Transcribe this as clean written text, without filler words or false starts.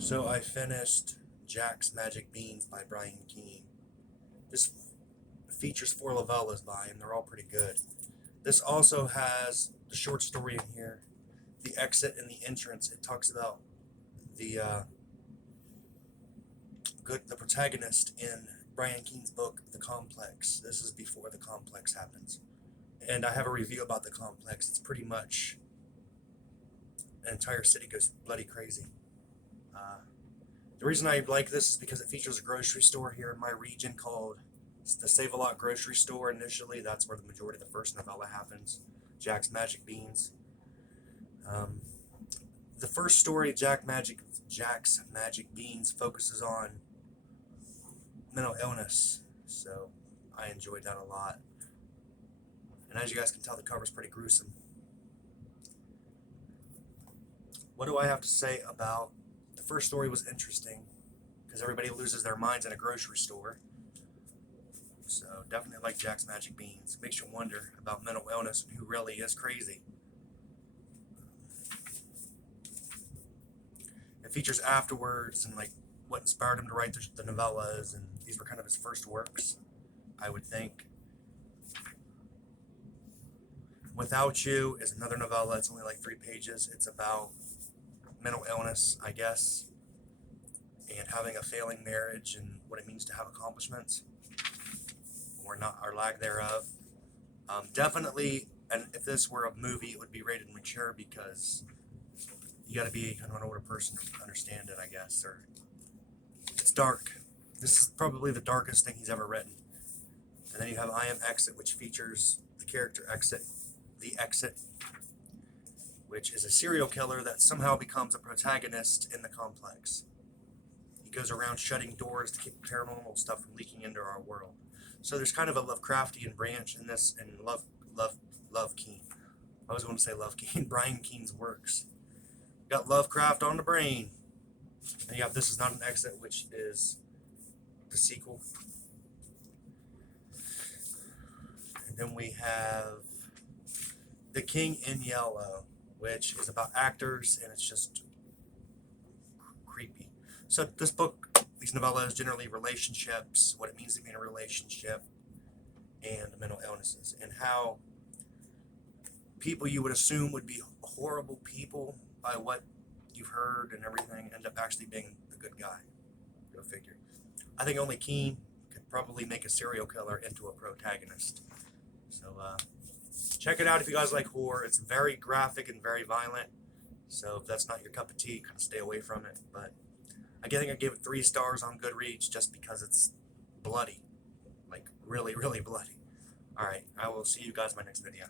So I finished Jack's Magic Beans by Brian Keene. This features 4 novellas by him. They're all pretty good. This also has the short story in here, the exit and the entrance. It talks about the the protagonist in Brian Keene's book, The Complex. This is before The Complex happens. And I have a review about The Complex. It's pretty much an entire city goes bloody crazy. The reason I like this is because it features a grocery store here in my region called the Save-A-Lot grocery store. Initially, that's where the majority of the first novella happens, Jack's Magic Beans. The first story, Jack's Magic Beans, focuses on mental illness, so I enjoyed that a lot. And as you guys can tell, the cover's pretty gruesome. What do I have to say about the first story? Was interesting because everybody loses their minds in a grocery store. So definitely like Jack's Magic Beans. Makes you wonder about mental illness and who really is crazy. It features afterwards and like what inspired him to write the novellas, and these were kind of his first works, I would think. Without You is another novella. It's only like 3 pages. It's about mental illness, I guess, and having a failing marriage and what it means to have accomplishments or not, or lack thereof. Definitely, and if this were a movie, it would be rated mature because you got to be kind of an older person to understand it, I guess. Or it's dark. This is probably the darkest thing he's ever written. And then you have I Am Exit, which features the character the Exit, which is a serial killer that somehow becomes a protagonist in the complex. He goes around shutting doors to keep paranormal stuff from leaking into our world. So there's kind of a Lovecraftian branch in this, and love Keene. I was going to say Love Keene, Brian Keene's works. You got Lovecraft on the brain. And you have This Is Not an Exit, which is the sequel. And then we have The King in Yellow, which is about actors, and it's just creepy. So this book, these novellas, generally relationships, what it means to be in a relationship, and mental illnesses, and how people you would assume would be horrible people by what you've heard and everything end up actually being the good guy. Go figure. I think only Keene could probably make a serial killer into a protagonist. So check it out if you guys like horror. It's very graphic and very violent. So if that's not your cup of tea, kind of stay away from it. But I think I gave it 3 stars on Goodreads just because it's bloody. Like really, really bloody. Alright, I will see you guys in my next video.